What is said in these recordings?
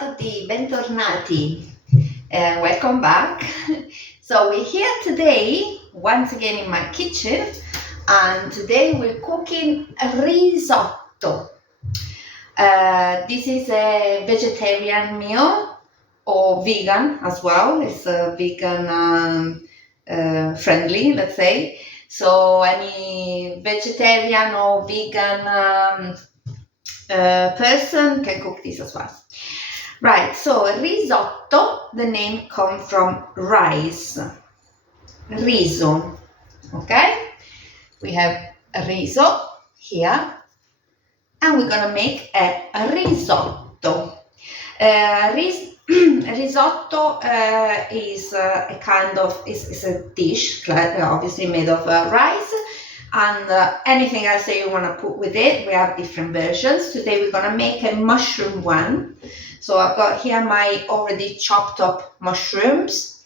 a tutti, bentornati, and welcome back. So we're here today, once again in my kitchen, and today we're cooking a risotto. This is a vegetarian meal, or vegan as well. It's a vegan friendly, let's say. So any vegetarian or vegan person can cook this as well. Right, so risotto, the name comes from rice, riso, okay? We have a riso here, and we're gonna make a risotto. Risotto is a kind of, is a dish, obviously made of rice, and anything else that you want to put with it. We have different versions. Today we're going to make a mushroom one. So I've got here my already chopped up mushrooms.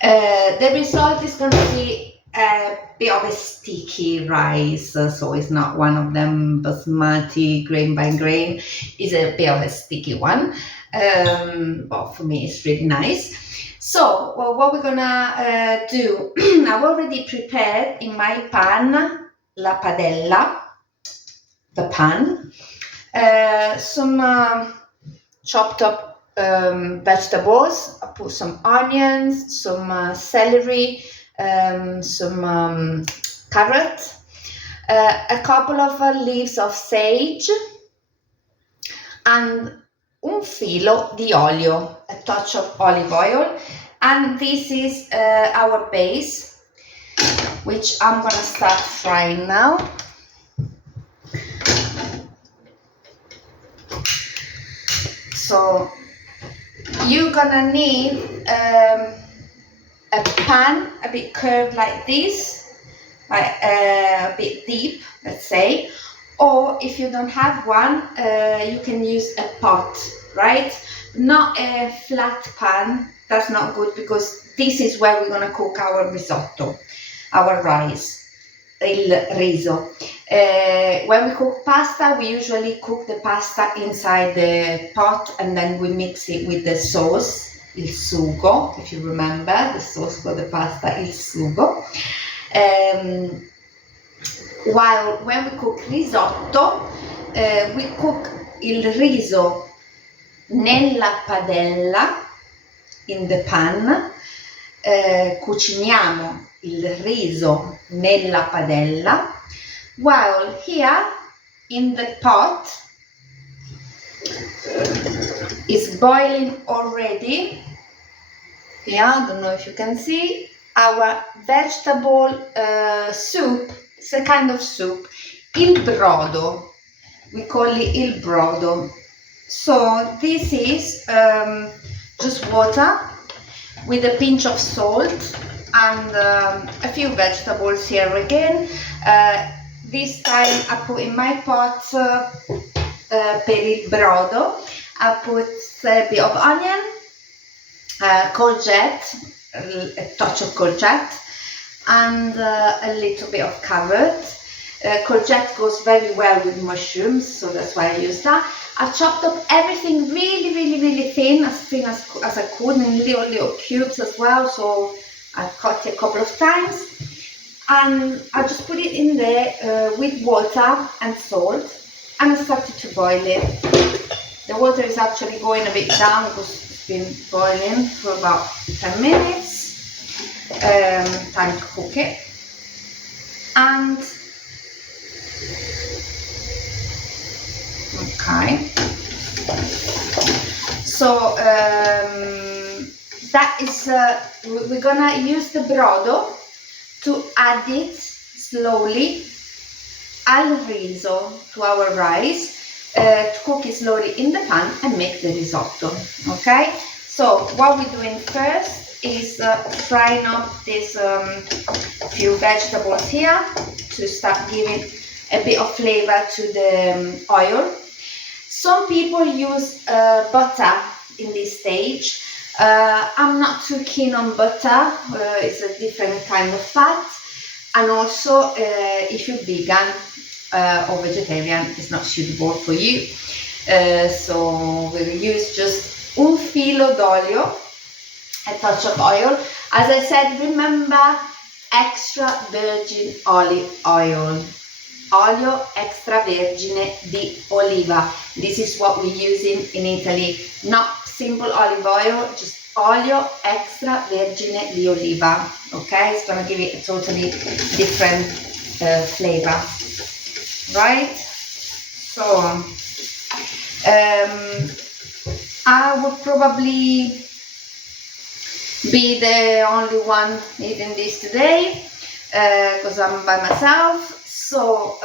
The result is going to be a bit of a sticky rice, so it's not one of them basmati grain by grain. It's a bit of a sticky one. But for me it's really nice. So what we're gonna do, I've already prepared in my pan, la padella, the pan, some chopped up vegetables. I put some onions, some celery, some carrot, a couple of leaves of sage, and un filo di olio, a touch of olive oil. And this is our base, which I'm gonna start frying now. So you're gonna need a pan a bit curved like this, like a bit deep, let's say. Or if you don't have one, you can use a pot, right? Not a flat pan. That's not good, because this is where we're gonna cook our risotto, our rice, il riso. When we cook pasta, we usually cook the pasta inside the pot, and then we mix it with the sauce, il sugo, if you remember, the sauce for the pasta, il sugo. While when we cook risotto, we cook il riso nella padella, in the pan. Cuciniamo il riso nella padella, while here in the pot is boiling already. Here, I don't know if you can see, our vegetable soup. It's a kind of soup, il brodo. We call it il brodo. So this is just water with a pinch of salt and a few vegetables here again. This time I put in my pot per il brodo, I put a bit of onion, courgette, a touch of courgette, and a little bit of carrot. Courgette goes very well with mushrooms, so that's why I use that. I chopped up everything really thin as I could, in little cubes as well, so I cut it a couple of times. And I just put it in there with water and salt, and I started to boil it. The water is actually going a bit down because it's been boiling for about 10 minutes. Time to cook it. And okay, so that is we're gonna use the brodo to add it slowly al riso, to our rice, to cook it slowly in the pan and make the risotto. Okay, so what we're doing first is frying up this few vegetables here to start giving a bit of flavor to the oil. Some people use butter in this stage. I'm not too keen on butter. It's a different kind of fat, and also if you're vegan or vegetarian, it's not suitable for you. So we'll use just un filo d'olio, a touch of oil. As I said, remember, extra virgin olive oil. Olio extravergine di oliva. This is what we use in Italy. Not simple olive oil, just olio extravergine di oliva. Okay, it's gonna give it a totally different flavor, right? So I would probably be the only one eating this today because I'm by myself. So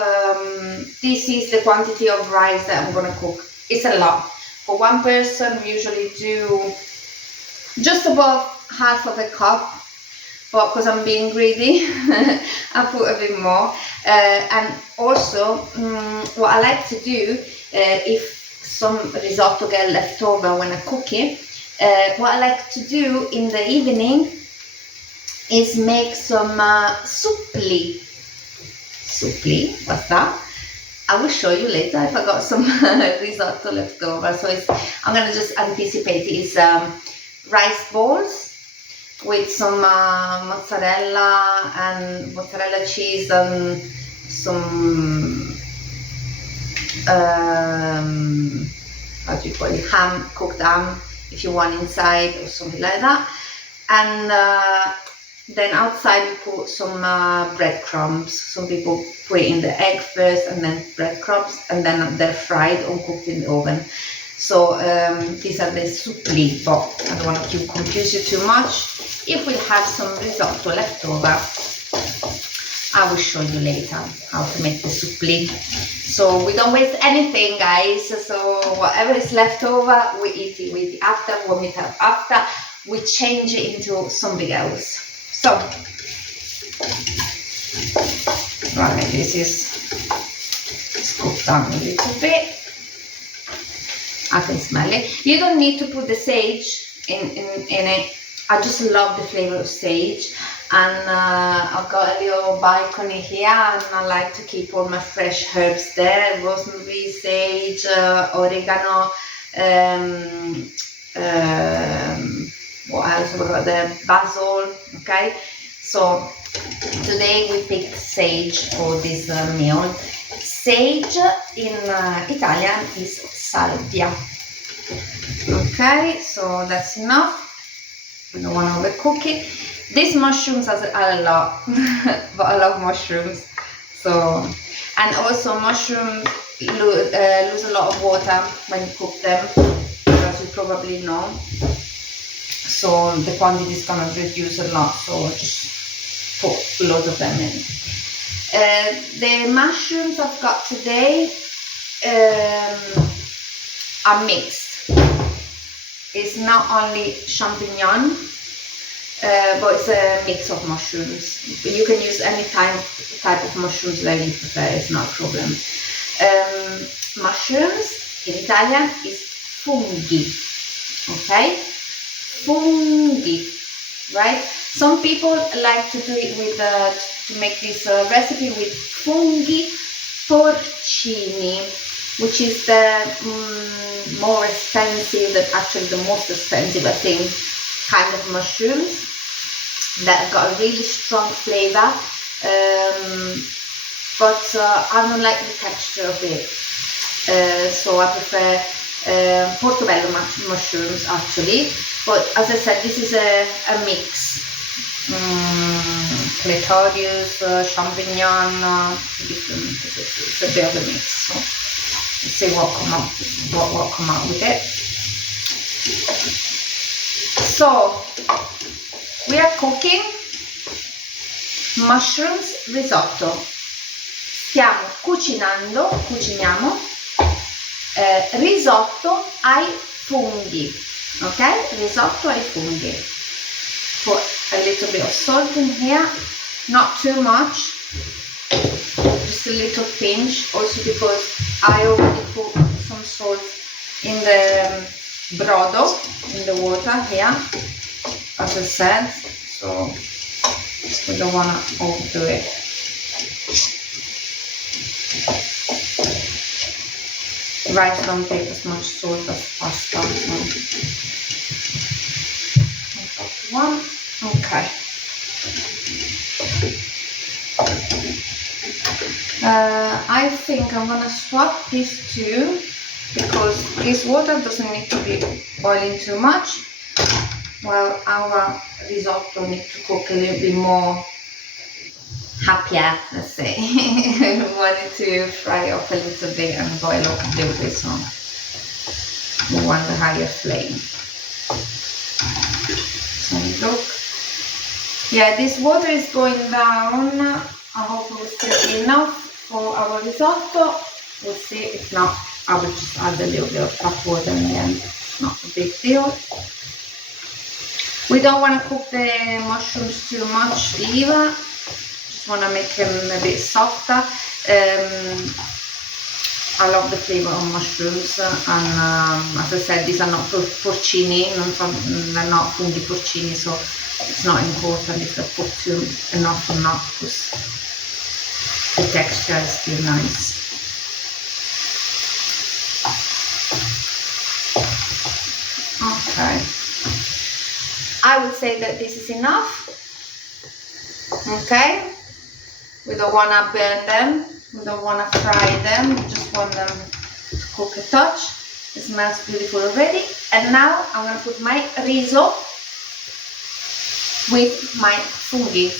this is the quantity of rice that I'm gonna cook. It's a lot. For one person, we usually do just above half of a cup, but because I'm being greedy, I put a bit more. And also, what I like to do, if some risotto get left over when I cook it, what I like to do in the evening is make some suppli. Suppli, what's that? I will show you later if I got some risotto left over. So I'm gonna just anticipate it. It's rice balls with some mozzarella and mozzarella cheese and some how do you call it, ham, cooked ham if you want inside or something like that. And then outside we put some breadcrumbs. Some people put it in the egg first and then breadcrumbs, and then they're fried or cooked in the oven. So these are the suppli, but I don't want to confuse you too much. If we have some risotto left over, I will show you later how to make the suppli. So we don't waste anything, guys. So whatever is left over, we eat it. We eat it after, warm it up after. We change it into something else. So, right, this is cooked down a little bit. I can smell it. You don't need to put the sage in it. I just love the flavor of sage. And I've got a little balcony here, and I like to keep all my fresh herbs there. Rosemary, sage, oregano, what else have I got there? Basil, okay? So today we picked sage for this meal. Sage in Italian is salvia. Okay, so that's enough. We don't want to overcook it. These mushrooms are a lot, but I love mushrooms. So, and also mushrooms lose a lot of water when you cook them, as you probably know. So the quantity is gonna reduce a lot. So just put loads of them in. The mushrooms I've got today are mixed. It's not only champignon, but it's a mix of mushrooms. You can use any type of mushrooms that you prefer, it's not a problem. Mushrooms in Italian is funghi, okay? Funghi, right? Some people like to do it with, to make this recipe with funghi porcini, which is the more expensive, actually the most expensive, I think, kind of mushrooms that have got a really strong flavor, but I don't like the texture of it, so I prefer portobello mushrooms actually. But as I said, this is a mix. Clitorius, champignon, it's a bit of a mix. So let's see what come out with it. So we are cooking mushrooms risotto. Stiamo cuciniamo risotto ai funghi. Okay, risotto ai funghi. Put a little bit of salt in here, not too much, just a little pinch, also because I already put some salt in the brodo, in the water here, as I said, so we don't want to overdo it. rice don't take as much salt as pasta. So. I've got one. Okay. I think I'm gonna swap these two because this water doesn't need to be boiling too much, while our risotto needs to cook a little bit more happier, let's say. We want it to fry up a little bit and boil up a little bit, so we want the higher flame. So look, yeah, this water is going down. I hope it will still be enough for our risotto. We'll see. If not, I will just add a little bit of tap water in the end. It's not a big deal. We don't want to cook the mushrooms too much either. Just want to make them a bit softer. I love the flavor of mushrooms, and as I said, these are not porcini, they're not funghi porcini, so it's not important if they're cooked enough or not, because the texture is still nice. Okay, I would say that this is enough. Okay, we don't want to burn them, we don't want to fry them, we just want them to cook a touch. It smells beautiful already. And now I'm going to put my riso with my funghi.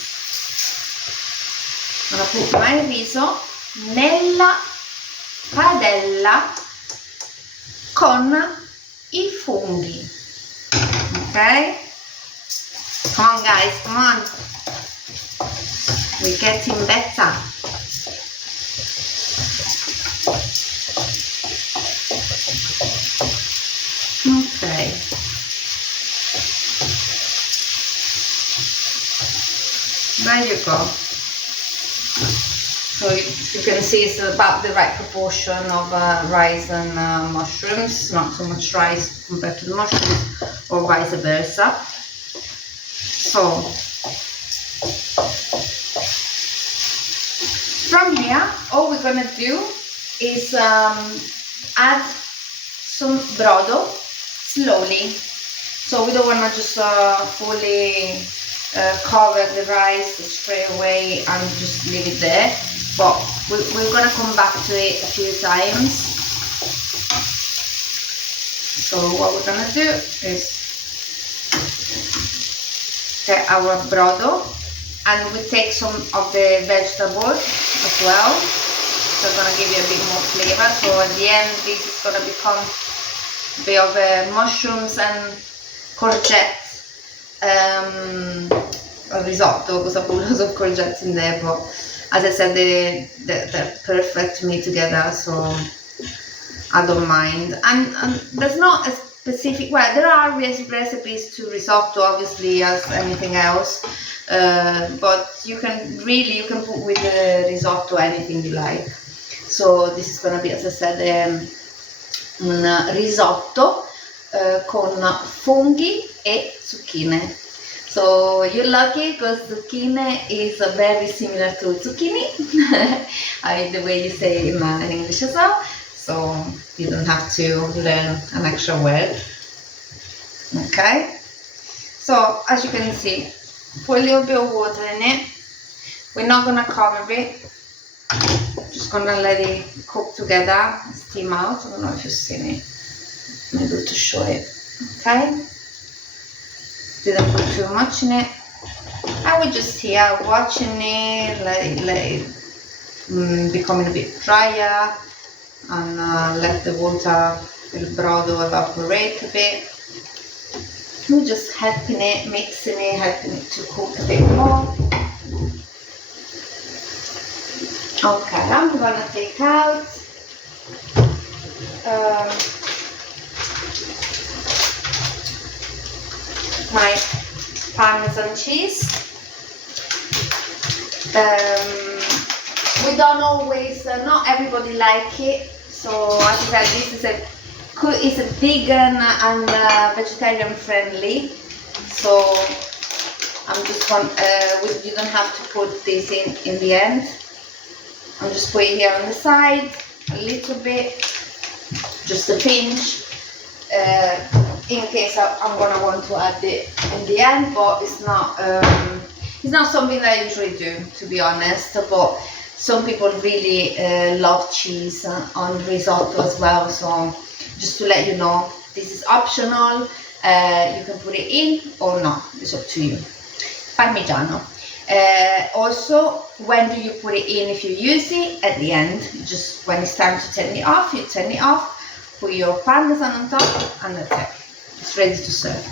I'm going to put my riso nella padella con I funghi. Okay? Come on guys, come on. We're getting better. Okay. There you go. So you can see it's about the right proportion of rice and mushrooms, not so much rice compared to the mushrooms, or vice versa. So from here, all we're gonna do is add some brodo slowly. So we don't want to just fully cover the rice straight away and just leave it there, but we're gonna come back to it a few times. So what we're gonna do is get our brodo, and we take some of the vegetables as well. So I'm gonna give you a bit more flavor. So at the end, this is gonna become a bit of mushrooms and courgette risotto, because I put lots of courgettes in there, but as I said, they're perfect to me together, so I don't mind. And there's not a specific, well, there are recipes to risotto, obviously, as anything else, but you can put with the risotto anything you like. So this is gonna be, as I said, un risotto con funghi e zucchine. So you're lucky because zucchini is very similar to zucchini, the way you say in English as well. So you don't have to learn an extra word. Okay. So as you can see, put a little bit of water in it. We're not gonna cover it. Just gonna let it cook together, steam out. I don't know if you've seen it. Maybe to show it. Okay. Didn't put too much in it. I was just here watching it, let it becoming a bit drier, and let the water, the brodo evaporate a bit. We're just helping it, mixing it, helping it to cook a bit more. Okay, I'm gonna take out my Parmesan cheese. We don't always, not everybody like it. So as I said, this is a vegan and vegetarian friendly. So I'm just going, you don't have to put this in the end. I'm just putting it here on the side a little bit. just a pinch, in case I'm gonna want to add it in the end, but it's not something that I usually do, to be honest. But some people really love cheese on risotto as well, so just to let you know, this is optional. You can put it in or not, it's up to you. Parmigiano. Also, when do you put it in if you use it? At the end, just when it's time to turn it off, you turn it off, put your parmesan on top, and that's it. It's ready to serve.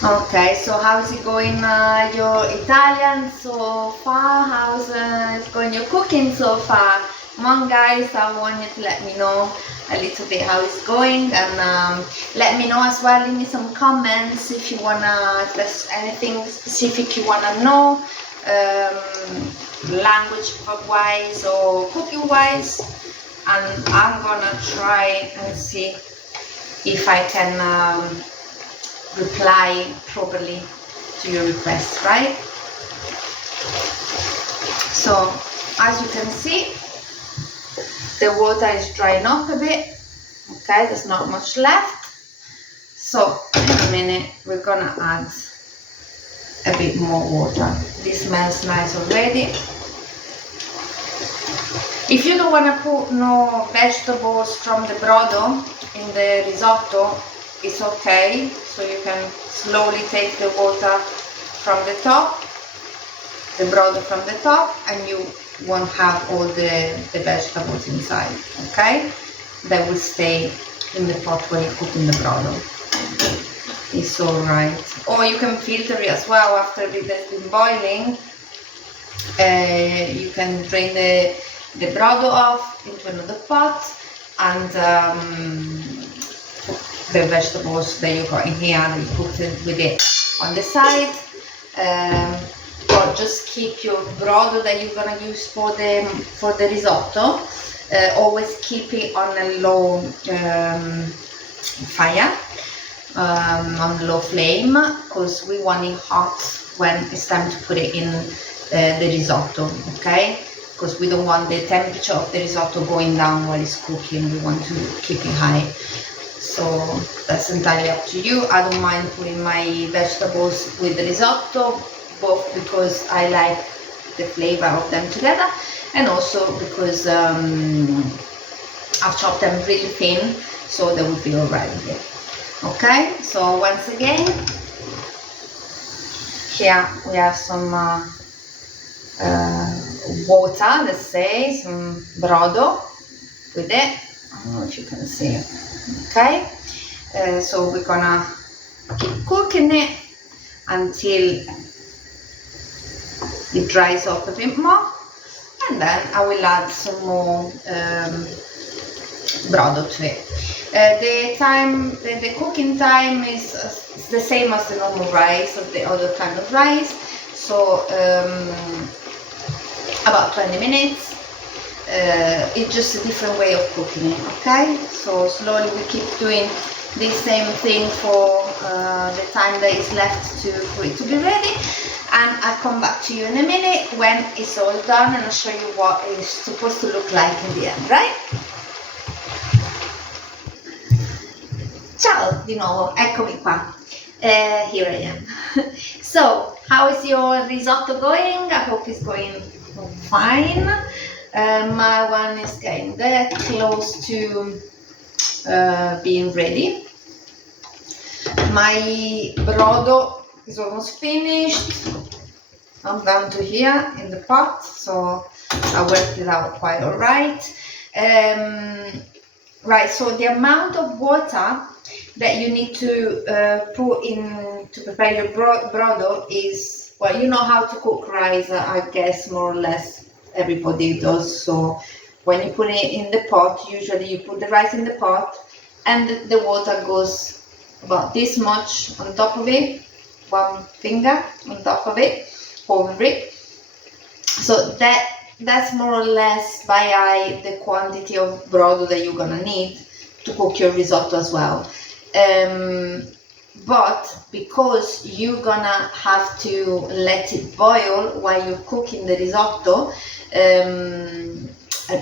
Okay, so how's it going, your Italian so far? How's it going your cooking so far? Come on guys, I want you to let me know a little bit how it's going, and let me know as well, leave me some comments if you wanna, if there's anything specific you wanna know, language wise or cooking wise, and I'm gonna try and see if I can reply properly to your requests, right? So as you can see, the water is drying up a bit. Okay, there's not much left. So in a minute we're gonna add a bit more water. This smells nice already. If you don't want to put no vegetables from the brodo in the risotto, it's okay. So you can slowly take the water from the top, the brodo from the top, and you won't have all the vegetables inside, okay? They will stay in the pot where you're cooking the brodo. It's alright. Or you can filter it as well after it has been boiling. You can drain the brodo off into another pot, and the vegetables that you got in here, you put it with it on the side. But just keep your brodo that you're gonna use for the risotto. Always keep it on a low fire, on a low flame, because we want it hot when it's time to put it in the risotto, okay? Because we don't want the temperature of the risotto going down while it's cooking. We want to keep it high. So that's entirely up to you. I don't mind putting my vegetables with the risotto, both because I like the flavor of them together, and also because I've chopped them really thin, so they will be alright with it. Okay, so once again, here we have some water, let's say, some brodo with it. I don't know if you can see it. Okay, so we're gonna keep cooking it until it dries up a bit more, and then I will add some more brodo to it. The cooking time is the same as the normal rice, or the other kind of rice, so about 20 minutes. It's just a different way of cooking it, okay? So slowly we keep doing the same thing for the time that is left for it to be ready, and I'll come back to you in a minute when it's all done, and I'll show you what it's supposed to look like in the end, right? Ciao di nuovo, eccomi qua. Here I am. So, how is your risotto going? I hope it's going fine. My one is getting there, close to being ready. My brodo is almost finished. I'm down to here in the pot, so I worked it out quite alright. Right, so the amount of water that you need to put in to prepare your brodo is, well, you know how to cook rice, I guess, more or less everybody does. So when you put it in the pot, usually you put the rice in the pot, and the water goes about this much on top of it, one finger on top of it, over it. So that's more or less by eye the quantity of brodo that you're gonna need to cook your risotto as well. but because you're gonna have to let it boil while you're cooking the risotto,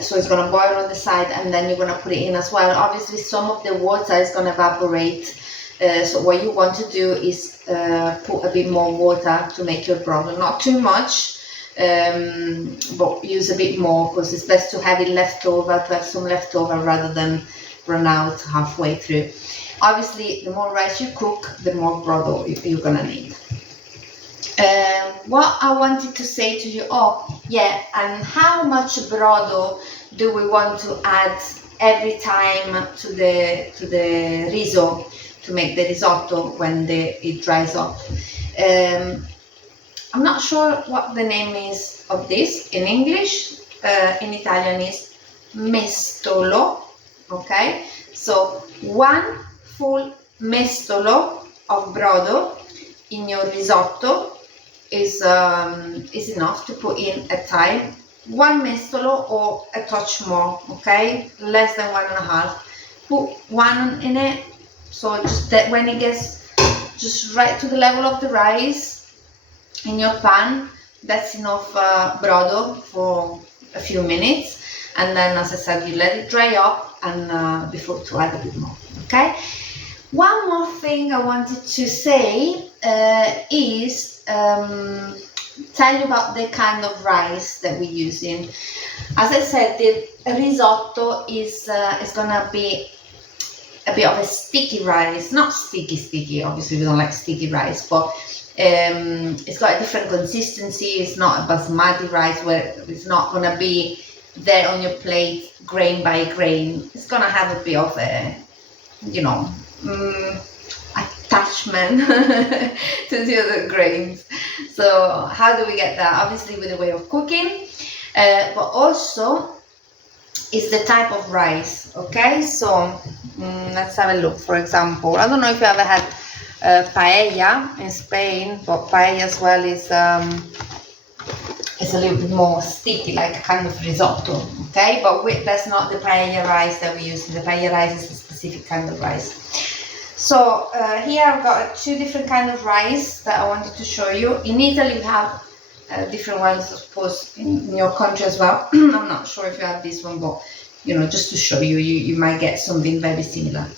so it's gonna boil on the side and then you're gonna put it in as well. Obviously some of the water is gonna evaporate, so what you want to do is put a bit more water to make your broth, not too much, but use a bit more, because it's best to have it left over, to have some leftover rather than run out halfway through. Obviously the more rice you cook, the more broth you're gonna need. What I wanted to say to you, and how much brodo do we want to add every time to the riso, to make the risotto when it dries up? I'm not sure what the name is of this in English. In Italian is mestolo. Okay, so 1 full mestolo of brodo in your risotto is enough to put in at time. 1 mestolo or a touch more, okay, less than 1.5. Put 1 in it, so just that when it gets just right to the level of the rice in your pan, that's enough brodo for a few minutes, and then, as I said, you let it dry up and before to add a bit more. Okay. One more thing I wanted to say is tell you about the kind of rice that we're using. As I said, the risotto is gonna be a bit of a sticky rice, not sticky, obviously we don't like sticky rice, but it's got a different consistency. It's not a basmati rice where it's not gonna be there on your plate grain by grain. It's gonna have a bit of a, attachment to the other grains. So how do we get that? Obviously with a way of cooking, but also it's the type of rice. Okay, so let's have a look. For example, I don't know if you ever had paella in Spain, but paella as well is a little bit more sticky, like a kind of risotto. Okay, but that's not the paella rice that we use. The paella rice is a specific kind of rice. So here I've got 2 different kind of rice that I wanted to show you. In Italy we have different ones, I suppose, in your country as well. I'm not sure if you have this one, but just to show you, you might get something very similar.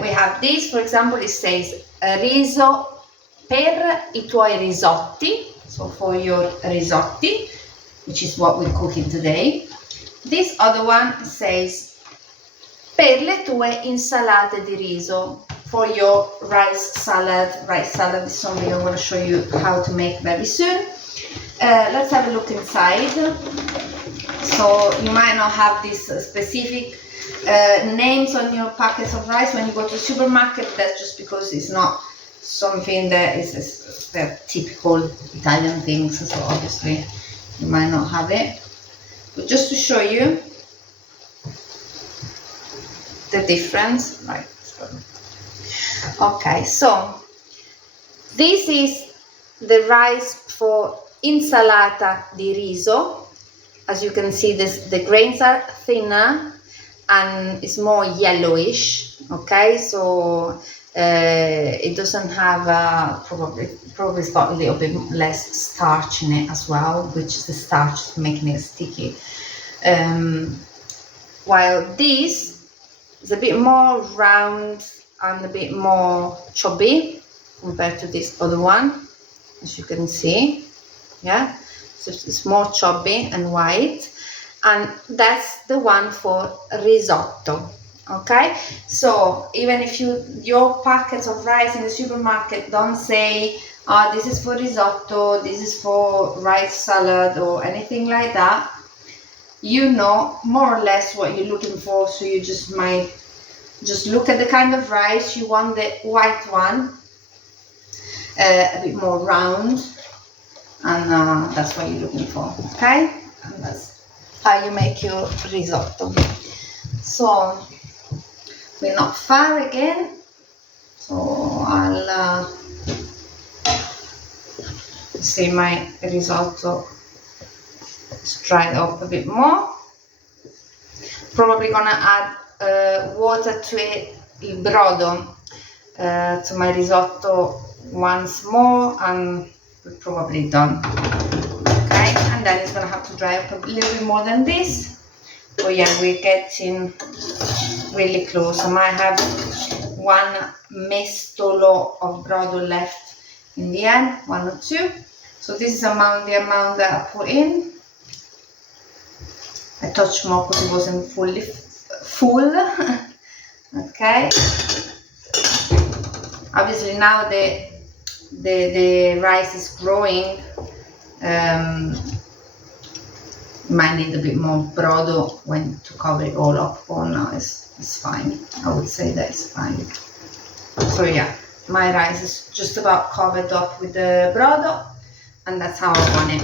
We have this, for example, it says riso per I tuoi risotti, so for your risotti, which is what we're cooking today. This other one says per le tue insalate di riso, for your rice salad. Rice salad is something I'm going to show you how to make very soon. Let's have a look inside. So you might not have these specific names on your packets of rice when you go to the supermarket. That's just because it's not something that is the typical Italian things, so obviously you might not have it. But just to show you the difference, right? Okay, so this is the rice for insalata di riso. As you can see, the grains are thinner and it's more yellowish. Okay, so it doesn't have probably it's got a little bit less starch in it as well, which is the starch making it sticky. While this is a bit more round and a bit more chubby compared to this other one, as you can see. Yeah, so it's more chubby and white, and that's the one for risotto. Okay, so even if your packets of rice in the supermarket don't say this is for risotto, this is for rice salad or anything like that, you know more or less what you're looking for. So you just might just look at the kind of rice you want. The white one, a bit more round, and that's what you're looking for. Okay, and that's how you make your risotto. So we're not far again, so I'll see my risotto is dried up a bit more. Probably gonna add water to it, il brodo, to my risotto once more, and we're probably done. Okay, and then it's gonna have to dry up a little bit more than this. Oh yeah, we're getting really close. I might have one mestolo of brodo left in the end, 1 or 2. So this is the amount that I put in. I touched more because it wasn't fully full. Okay. Obviously now the rice is growing. Might need a bit more brodo when to cover it all up. Oh no, it's fine. I would say that it's fine. So yeah, my rice is just about covered up with the brodo, and that's how I want it.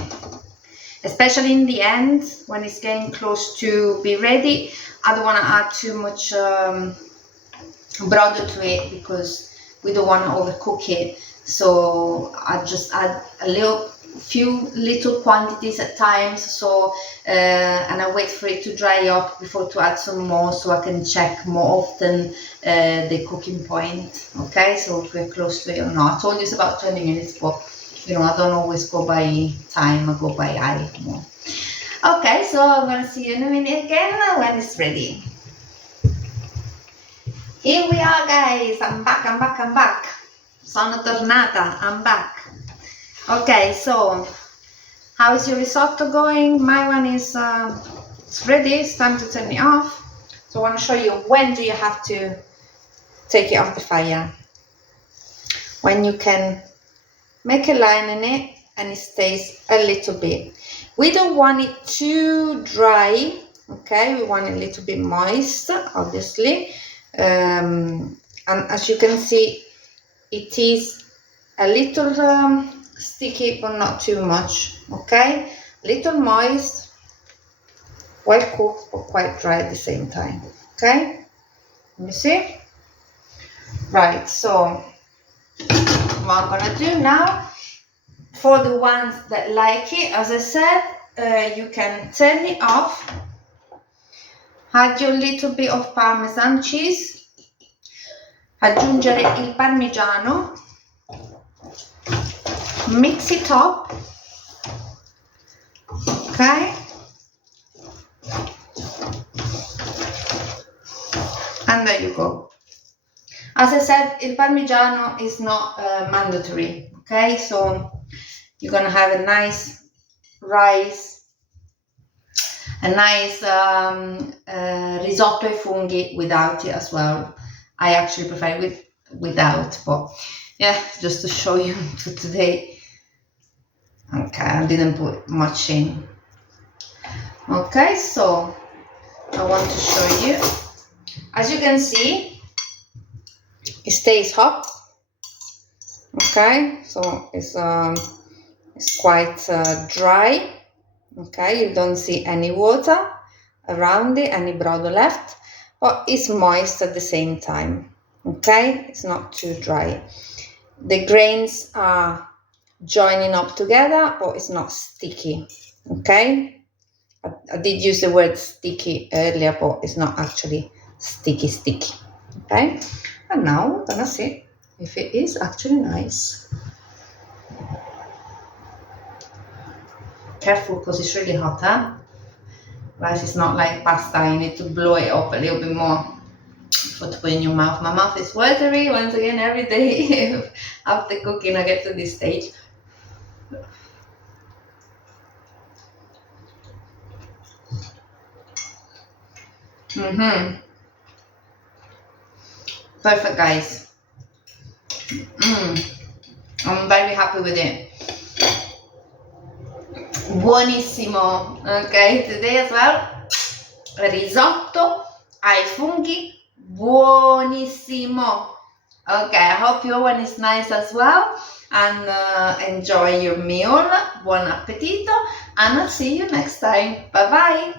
Especially in the end, when it's getting close to be ready, I don't want to add too much brodo to it because we don't want to overcook it. So I just add a few little quantities at times. So and I wait for it to dry up before to add some more, so I can check more often the cooking point. Okay, so if we're close to it or not. I told you it's about 20 minutes, but you know, I don't always go by time, I go by eye more. Okay, so I'm gonna see you in a minute again when it's ready. Here we are, guys. I'm back. Sono tornata, I'm back. Okay, so how is your risotto going? My one is it's ready. It's time to turn it off. So I want to show you when do you have to take it off the fire. When you can make a line in it and it stays a little bit. We don't want it too dry, okay? We want it a little bit moist, obviously. And as you can see, it is a little sticky, but not too much, okay? A little moist, well cooked, but quite dry at the same time, okay? You see? Right, so what I'm gonna do now, for the ones that like it, as I said, you can turn it off, add your little bit of Parmesan cheese, aggiungere il parmigiano, mix it up, okay? And there you go. As I said, il parmigiano is not mandatory, okay? So you're gonna have a nice rice, a nice risotto ai funghi without it as well. I actually prefer it without, but yeah, just to show you today. Okay, I didn't put much in. Okay, so I want to show you. As you can see, it stays hot. Okay, so it's quite dry. Okay, you don't see any water around it, any brodo left, but it's moist at the same time. Okay, it's not too dry. The grains are joining up together, but it's not sticky. Okay, I did use the word sticky earlier, but it's not actually sticky. Okay, and now we're gonna see if it is actually nice. Careful, because it's really hot, huh? Rice is not like pasta, you need to blow it up a little bit more for to put in your mouth. My mouth is watery once again every day. After cooking I get to this stage. Perfect, guys. I'm very happy with it. Buonissimo. Okay, today as well, risotto ai funghi, buonissimo. Okay, I hope your one is nice as well, and enjoy your meal. Buon appetito, and I'll see you next time. Bye bye.